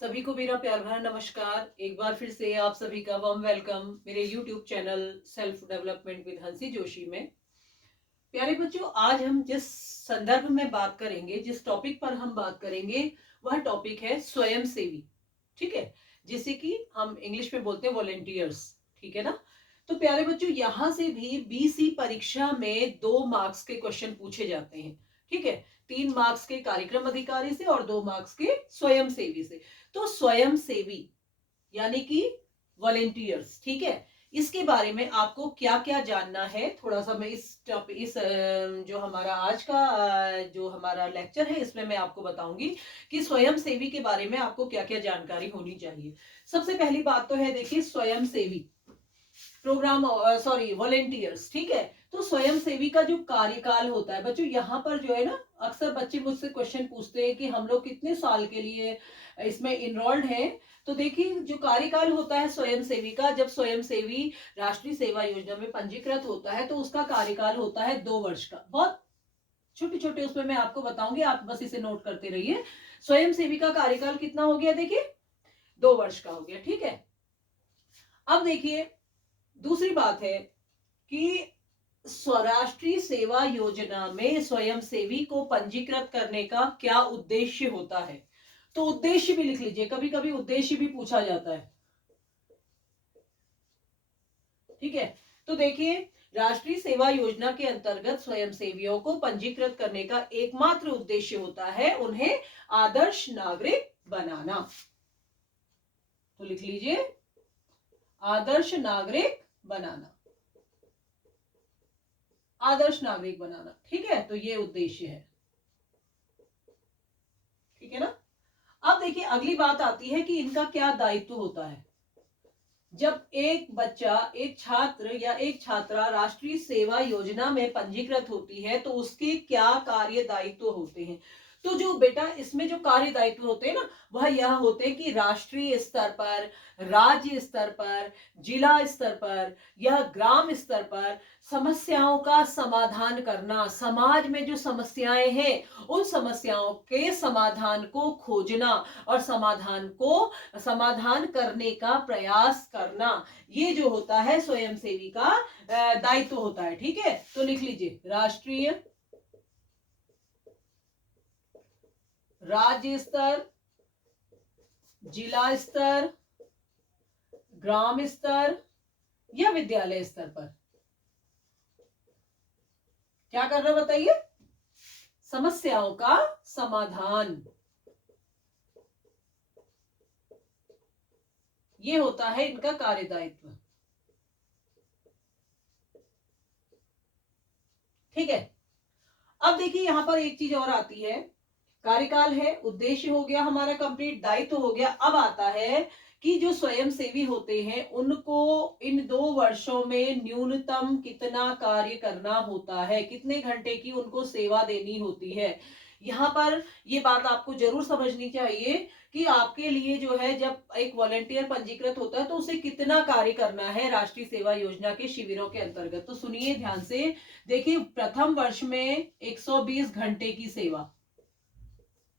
सभी को मेरा प्यार भरा नमस्कार। एक बार फिर से आप सभी का वार्म वेलकम मेरे YouTube channel self development with हंसी जोशी में। प्यारे बच्चों, आज हम जिस संदर्भ में बात करेंगे, जिस टॉपिक पर हम बात करेंगे, वह टॉपिक है स्वयं सेवी। ठीक है, जिसे कि हम इंग्लिश में बोलते हैं वॉलेंटियर्स। ठीक है ना। तो प्यारे बच्चों, यहां से भी बीसी परीक्षा में 2 मार्क्स के क्वेश्चन पूछे जाते हैं। ठीक है, 3 मार्क्स के कार्यक्रम अधिकारी से और 2 मार्क्स के स्वयं सेवी से। तो स्वयं सेवी यानी कि वॉलेंटियर्स, ठीक है, इसके बारे में आपको क्या क्या जानना है, थोड़ा सा मैं जो हमारा आज का जो हमारा लेक्चर है, इसमें मैं आपको बताऊंगी कि स्वयं सेवी के बारे में आपको क्या क्या जानकारी होनी चाहिए। सबसे पहली बात तो है, देखिए, स्वयं सेवी प्रोग्राम, सॉरी, वॉलेंटियर्स। ठीक है, तो स्वयं सेवी का जो कार्यकाल होता है बच्चों, यहाँ पर जो है ना, अक्सर बच्चे मुझसे क्वेश्चन पूछते हैं कि हम लोग कितने साल के लिए इसमें इनरोल्ड हैं। तो देखिए, जो कार्यकाल होता है स्वयं सेवी का, जब स्वयं सेवी राष्ट्रीय सेवा योजना में पंजीकृत होता है तो उसका कार्यकाल होता है 2 वर्ष का। बहुत छोटे छोटे उसमें मैं आपको बताऊंगी, आप बस इसे नोट करते रहिए। स्वयं सेवी का कार्यकाल कितना हो गया, देखिए, 2 वर्ष का हो गया। ठीक है, अब देखिए, दूसरी बात है कि स्वराष्ट्रीय सेवा योजना में स्वयंसेवी को पंजीकृत करने का क्या उद्देश्य होता है। तो उद्देश्य भी लिख लीजिए, कभी कभी उद्देश्य भी पूछा जाता है। ठीक है, तो देखिए, राष्ट्रीय सेवा योजना के अंतर्गत स्वयंसेवियों को पंजीकृत करने का एकमात्र उद्देश्य होता है उन्हें आदर्श नागरिक बनाना। तो लिख लीजिए, आदर्श नागरिक बनाना, आदर्श नागरिक बनाना। ठीक है, तो ये उद्देश्य है। ठीक है ना। अब देखिए, अगली बात आती है कि इनका क्या दायित्व होता है। जब एक बच्चा, एक छात्र या एक छात्रा राष्ट्रीय सेवा योजना में पंजीकृत होती है तो उसके क्या कार्य दायित्व होते हैं। तो जो बेटा इसमें जो कार्य दायित्व होते हैं ना, वह यह होते हैं कि राष्ट्रीय स्तर पर, राज्य स्तर पर, जिला स्तर पर या ग्राम स्तर पर समस्याओं का समाधान करना, समाज में जो समस्याएं हैं उन समस्याओं के समाधान को खोजना और समाधान करने का प्रयास करना, ये जो होता है स्वयंसेवी का दायित्व होता है। ठीक है, तो लिख लीजिए, राष्ट्रीय, राज्य स्तर, जिला स्तर, ग्राम स्तर या विद्यालय स्तर पर क्या करना, बताइए, समस्याओं का समाधान। ये होता है इनका कार्यदायित्व। ठीक है, अब देखिए, यहां पर एक चीज और आती है। कार्यकाल है, उद्देश्य हो गया हमारा कंप्लीट, दायित्व हो गया। अब आता है कि जो स्वयंसेवी होते हैं उनको इन 2 वर्षों में न्यूनतम कितना कार्य करना होता है, कितने घंटे की उनको सेवा देनी होती है। यहाँ पर ये बात आपको जरूर समझनी चाहिए कि आपके लिए जो है, जब एक वॉलेंटियर पंजीकृत होता है तो उसे कितना कार्य करना है राष्ट्रीय सेवा योजना के शिविरों के अंतर्गत। तो सुनिए ध्यान से, देखिए, प्रथम वर्ष में 120 घंटे की सेवा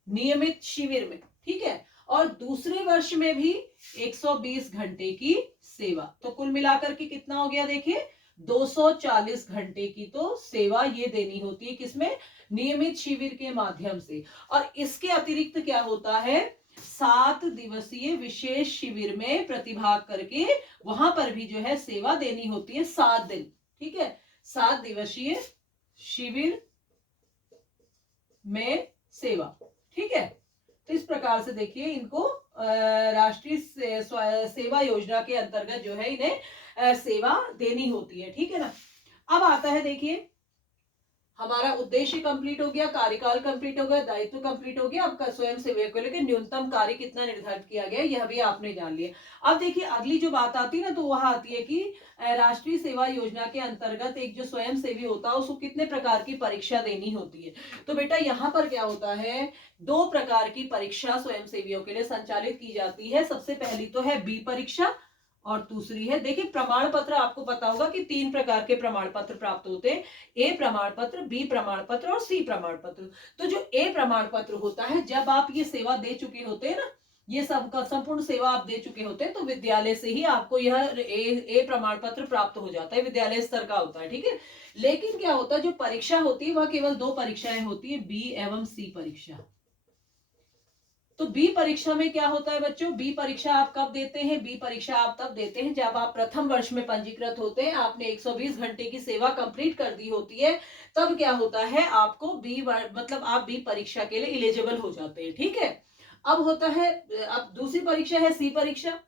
नियमित शिविर में। ठीक है, और दूसरे वर्ष में भी 120 घंटे की सेवा। तो कुल मिलाकर के कितना हो गया, देखिए, 240 घंटे की तो सेवा ये देनी होती है, किसमें, नियमित शिविर के माध्यम से। और इसके अतिरिक्त क्या होता है, 7 दिवसीय विशेष शिविर में प्रतिभाग करके वहां पर भी जो है सेवा देनी होती है 7 दिन। ठीक है, 7 दिवसीय शिविर में सेवा। ठीक है, तो इस प्रकार से देखिए, इनको राष्ट्रीय सेवा योजना के अंतर्गत जो है इन्हें सेवा देनी होती है। ठीक है ना। अब आता है, देखिए, हमारा उद्देश्य कंप्लीट हो गया, कार्यकाल कंप्लीट हो गया, दायित्व कंप्लीट हो गया। अब स्वयं सेवक को लेकर न्यूनतम कार्य कितना निर्धारित किया गया, यह भी आपने जान लिया। अब देखिए, अगली जो बात आती है ना, तो वह आती है कि राष्ट्रीय सेवा योजना के अंतर्गत एक जो स्वयं सेवी होता है उसको कितने प्रकार की परीक्षा देनी होती है। तो बेटा, यहाँ पर क्या होता है, 2 प्रकार की परीक्षा स्वयं सेवियों के लिए संचालित की जाती है। सबसे पहली तो है बी परीक्षा और दूसरी है, देखिए, प्रमाण पत्र। आपको पता होगा कि 3 प्रकार के प्रमाण पत्र प्राप्त होते हैं, ए प्रमाण पत्र, बी प्रमाण पत्र और सी प्रमाण पत्र। तो जो ए प्रमाण पत्र होता है, जब आप ये सेवा दे चुके होते हैं ना, ये सब का संपूर्ण सेवा आप दे चुके होते हैं, तो विद्यालय से ही आपको यह ए प्रमाण पत्र प्राप्त हो जाता है, विद्यालय स्तर का होता है, ठीक है। लेकिन क्या होता है, जो परीक्षा होती है वह केवल 2 परीक्षाएं होती है, बी एवं सी परीक्षा। तो बी परीक्षा में क्या होता है बच्चों, बी परीक्षा आप कब देते हैं, बी परीक्षा आप तब देते हैं जब आप प्रथम वर्ष में पंजीकृत होते हैं, आपने 120 घंटे की सेवा कंप्लीट कर दी होती है, तब क्या होता है, आपको मतलब आप बी परीक्षा के लिए एलिजिबल हो जाते हैं, ठीक है। अब होता है, अब दूसरी परीक्षा है सी परीक्षा।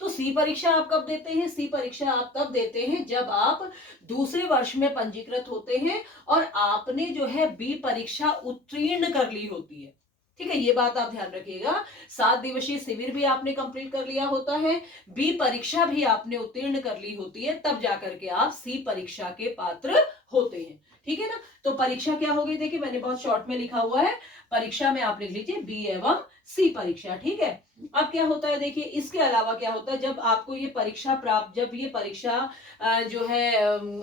तो सी परीक्षा आप कब देते हैं, सी परीक्षा आप तब देते हैं जब आप दूसरे वर्ष में पंजीकृत होते हैं और आपने जो है बी परीक्षा उत्तीर्ण कर ली होती है, ठीक है। ये बात आप ध्यान रखिएगा। 7 दिवसीय शिविर भी आपने कंप्लीट कर लिया होता है, बी परीक्षा भी आपने उत्तीर्ण कर ली होती है, तब जाकर के आप सी परीक्षा के पात्र होते हैं, ठीक है ना। तो परीक्षा क्या हो गई, देखिए मैंने बहुत शॉर्ट में लिखा हुआ है, परीक्षा में आप लिख लीजिए बी एवं सी परीक्षा, ठीक है। अब क्या होता है, देखिए इसके अलावा क्या होता है, जब आपको ये परीक्षा प्राप्त, जब ये परीक्षा जो है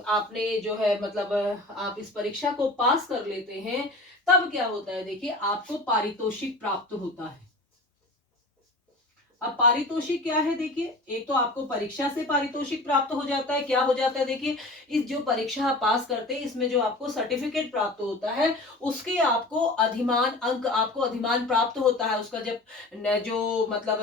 आपने जो है मतलब आप इस परीक्षा को पास कर लेते हैं, तब क्या होता है, देखिए आपको पारितोषिक प्राप्त होता है। अब पारितोषिक क्या है, देखिए एक तो आपको परीक्षा से पारितोषिक प्राप्त हो जाता है, क्या हो जाता है, देखिए इस जो परीक्षा आप पास करते हैं इसमें जो आपको सर्टिफिकेट प्राप्त होता है, उसके आपको अधिमान अंक, आपको अधिमान प्राप्त होता है उसका, जब जो मतलब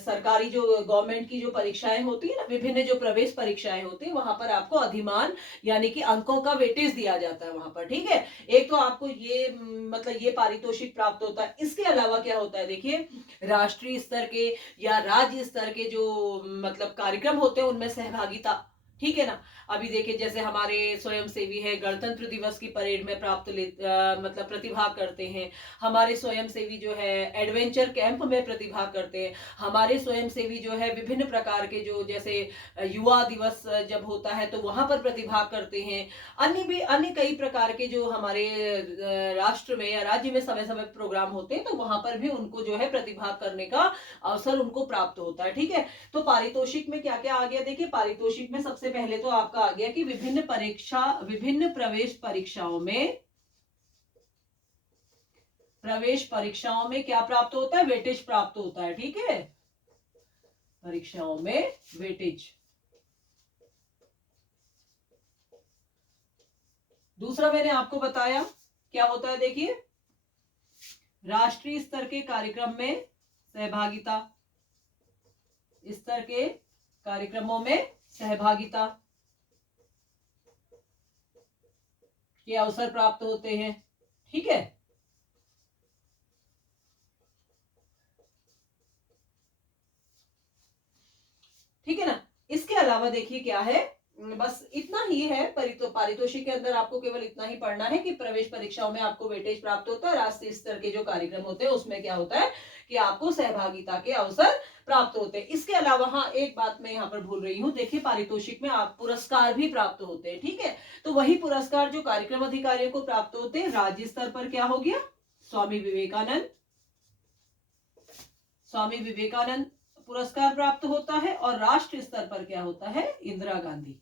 सरकारी जो गवर्नमेंट की जो परीक्षाएं होती है ना, विभिन्न जो प्रवेश परीक्षाएं होती है, वहां पर आपको अधिमान यानी कि अंकों का वेटेज दिया जाता है वहां पर, ठीक है। एक तो आपको ये मतलब ये पारितोषिक प्राप्त होता है। इसके अलावा क्या होता है, देखिए राष्ट्रीय स्तर के या राज्य स्तर के जो मतलब कार्यक्रम होते हैं उनमें सहभागिता, ठीक है ना। अभी देखिए जैसे हमारे स्वयं सेवी है, गणतंत्र दिवस की परेड में मतलब प्रतिभाग करते हैं, हमारे स्वयं सेवी जो है एडवेंचर कैंप में प्रतिभाग करते हैं, हमारे स्वयं सेवी जो है विभिन्न प्रकार के जो जैसे युवा दिवस जब होता है तो वहां पर प्रतिभाग करते हैं। अन्य कई प्रकार के जो हमारे राष्ट्र में या राज्य में समय समय प्रोग्राम होते हैं, तो वहां पर भी उनको जो है प्रतिभाग करने का अवसर उनको प्राप्त होता है, ठीक है। तो पारितोषिक में क्या क्या आ गया, देखिए पारितोषिक में सबसे पहले तो आपका आ गया कि विभिन्न प्रवेश परीक्षाओं में क्या प्राप्त होता है, वेटेज प्राप्त होता है, ठीक है। परीक्षाओं में वेटेज। दूसरा मैंने आपको बताया क्या होता है, देखिए राष्ट्रीय स्तर के कार्यक्रम में सहभागिता, स्तर के कार्यक्रमों में सहभागिता के अवसर प्राप्त होते हैं, ठीक है। ठीक है ना। इसके अलावा देखिए क्या है, बस इतना ही है, पारितोषिक के अंदर आपको केवल इतना ही पढ़ना है कि प्रवेश परीक्षाओं में आपको वेटेज प्राप्त होता है, राष्ट्रीय स्तर के जो कार्यक्रम होते हैं उसमें क्या होता है कि आपको सहभागिता के अवसर प्राप्त होते हैं। इसके अलावा हाँ एक बात मैं यहाँ पर भूल रही हूँ, देखिए पारितोषिक में आप पुरस्कार भी प्राप्त होते हैं, ठीक है। तो वही पुरस्कार जो कार्यक्रम अधिकारियों को प्राप्त होते हैं, राज्य स्तर पर क्या हो गया, स्वामी विवेकानंद पुरस्कार प्राप्त होता है, और राष्ट्रीय स्तर पर क्या होता है, इंदिरा गांधी,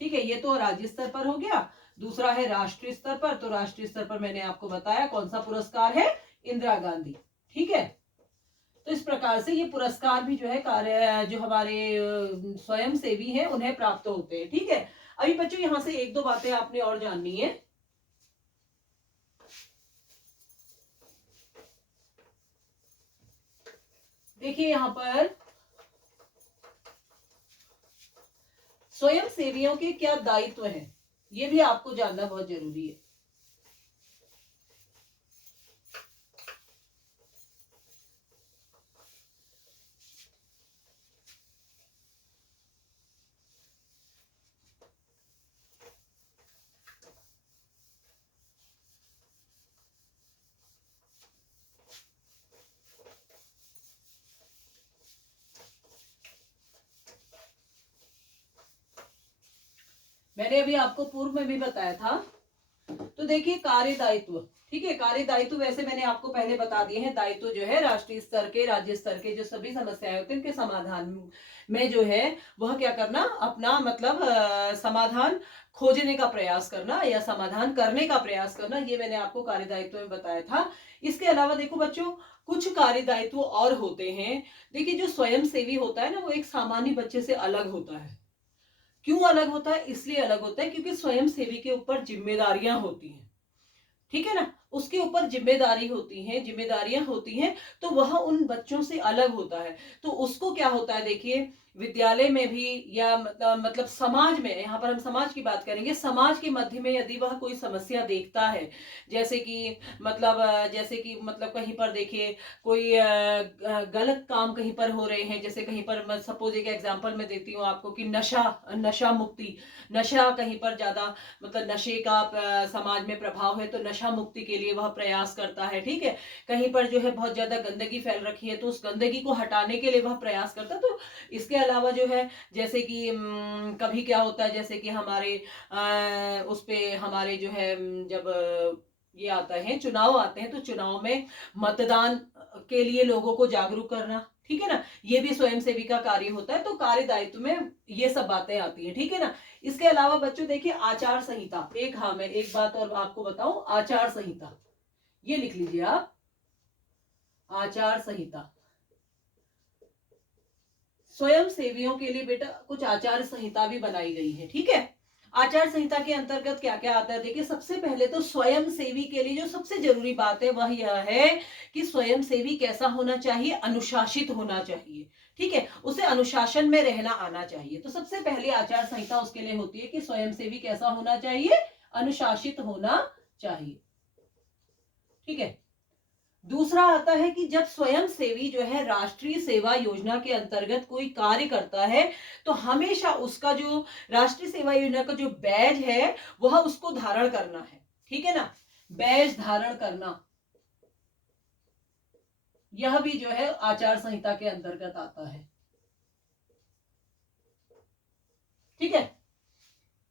ठीक है। ये तो राज्य स्तर पर हो गया। दूसरा है राष्ट्रीय स्तर पर, तो राष्ट्रीय स्तर पर मैंने आपको बताया कौन सा पुरस्कार है, इंदिरा गांधी, ठीक है। तो इस प्रकार से ये पुरस्कार भी जो है कार्य जो हमारे स्वयं सेवी हैं उन्हें प्राप्त होते हैं, ठीक है। अभी बच्चों यहां से एक दो बातें आपने और जाननी है। देखिए यहां पर स्वयं सेवियों के क्या दायित्व हैं, ये भी आपको जानना बहुत जरूरी है। मैंने अभी आपको पूर्व में भी बताया था। तो देखिए कार्य दायित्व, ठीक है। कार्य दायित्व वैसे मैंने आपको पहले बता दिए हैं। दायित्व जो है राष्ट्रीय स्तर के, राज्य स्तर के जो सभी समस्याएं होती हैं उनके समाधान में जो है वह क्या करना, अपना मतलब समाधान खोजने का प्रयास करना या समाधान करने का प्रयास करना, ये मैंने आपको कार्य दायित्व में बताया था। इसके अलावा देखो बच्चों, कुछ कार्य दायित्व और होते हैं। देखिए जो स्वयं सेवी होता है ना, वो एक सामान्य बच्चे से अलग होता है। क्यों अलग होता है? इसलिए अलग होता है क्योंकि स्वयं सेवी के ऊपर जिम्मेदारियां होती हैं, ठीक है ना, उसके ऊपर जिम्मेदारियां होती हैं, तो वह उन बच्चों से अलग होता है। तो उसको क्या होता है, देखिए विद्यालय में भी या मतलब समाज में, यहाँ पर हम समाज की बात करेंगे, समाज के मध्य में यदि वह कोई समस्या देखता है, जैसे कि मतलब कहीं पर देखिए कोई गलत काम कहीं पर हो रहे हैं, जैसे कहीं पर सपोज एक एग्जांपल मैं देती हूँ आपको कि नशा मुक्ति, नशा कहीं पर ज्यादा मतलब नशे का समाज में प्रभाव है, तो नशा मुक्ति के लिए वह प्रयास करता है, ठीक है। कहीं पर जो है बहुत ज्यादा गंदगी फैल रखी है, तो उस गंदगी को हटाने के लिए वह प्रयास करता है। तो इसके अलावा जो है जैसे कि कभी क्या होता है, जैसे कि हमारे उस पे हमारे जो है जब ये आता है, चुनाव आते हैं, तो चुनाव में मतदान के लिए लोगों को जागरूक करना, ठीक है ना, ये भी स्वयंसेवी का कार्य होता है। तो कार्य दायित्व में ये सब बातें आती हैं, ठीक है ना। इसके अलावा बच्चों देखिए आचार संहिता, हाँ मैं एक बात और आपको बताऊं, आचार संहिता ये लिख लीजिए आप, आचार संहिता। स्वयं सेवियों के लिए बेटा कुछ आचार संहिता भी बनाई गई है, ठीक है। आचार संहिता के अंतर्गत क्या क्या आता है, देखिए सबसे पहले तो स्वयं सेवी के लिए जो सबसे जरूरी बात है वह यह है कि स्वयं सेवी कैसा होना चाहिए, अनुशासित होना चाहिए, ठीक है, उसे अनुशासन में रहना आना चाहिए। तो सबसे पहले आचार संहिता उसके लिए होती है कि स्वयं सेवी कैसा होना चाहिए, अनुशासित होना चाहिए, ठीक है। दूसरा आता है कि जब स्वयं सेवी जो है राष्ट्रीय सेवा योजना के अंतर्गत कोई कार्य करता है, तो हमेशा उसका जो राष्ट्रीय सेवा योजना का जो बैज है वह उसको धारण करना है, ठीक है ना, बैज धारण करना, यह भी जो है आचार संहिता के अंतर्गत आता है, ठीक है।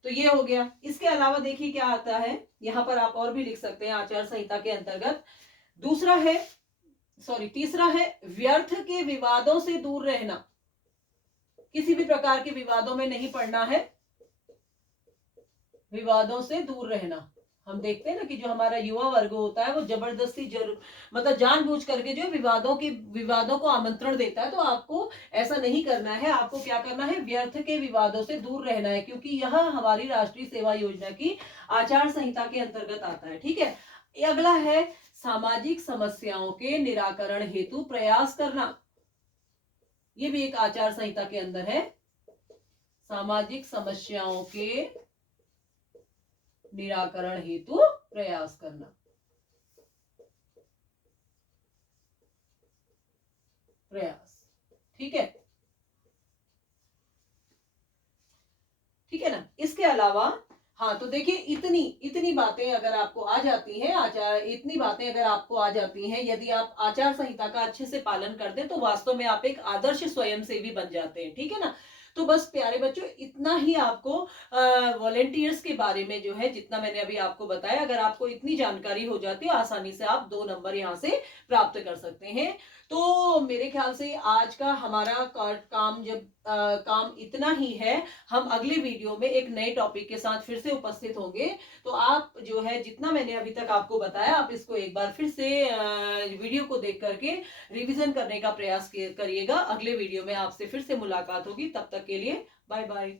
तो ये हो गया। इसके अलावा देखिए क्या आता है, यहां पर आप और भी लिख सकते हैं आचार संहिता के अंतर्गत। तीसरा है व्यर्थ के विवादों से दूर रहना, किसी भी प्रकार के विवादों में नहीं पड़ना है, विवादों से दूर रहना। हम देखते हैं ना कि जो हमारा युवा वर्ग होता है वो जबरदस्ती मतलब जानबूझ करके जो विवादों को आमंत्रण देता है, तो आपको ऐसा नहीं करना है। आपको क्या करना है, व्यर्थ के विवादों से दूर रहना है, क्योंकि यह हमारी राष्ट्रीय सेवा योजना की आचार संहिता के अंतर्गत आता है, ठीक है। अगला है सामाजिक समस्याओं के निराकरण हेतु प्रयास करना, ये भी एक आचार संहिता के अंदर है। सामाजिक समस्याओं के निराकरण हेतु प्रयास करना, प्रयास, ठीक है, ठीक है ना। इसके अलावा हाँ, तो देखिए इतनी बातें अगर आपको आ जाती हैं, इतनी बातें अगर आपको आ जाती हैं, यदि आप आचार संहिता का अच्छे से पालन कर दें, तो वास्तव में आप एक आदर्श स्वयंसेवी बन जाते हैं, ठीक है ना। तो बस प्यारे बच्चों, इतना ही आपको वॉलेंटियर्स के बारे में जो है जितना मैंने अभी आपको बताया, अगर आपको इतनी जानकारी हो जाती है, आसानी से आप 2 नंबर यहाँ से प्राप्त कर सकते हैं। तो मेरे ख्याल से आज का हमारा काम इतना ही है। हम अगले वीडियो में एक नए टॉपिक के साथ फिर से उपस्थित होंगे। तो आप जो है जितना मैंने अभी तक आपको बताया, आप इसको एक बार फिर से वीडियो को देख करके रिवीजन करने का प्रयास करिएगा। अगले वीडियो में आपसे फिर से मुलाकात होगी, तब तक के लिए बाय बाय।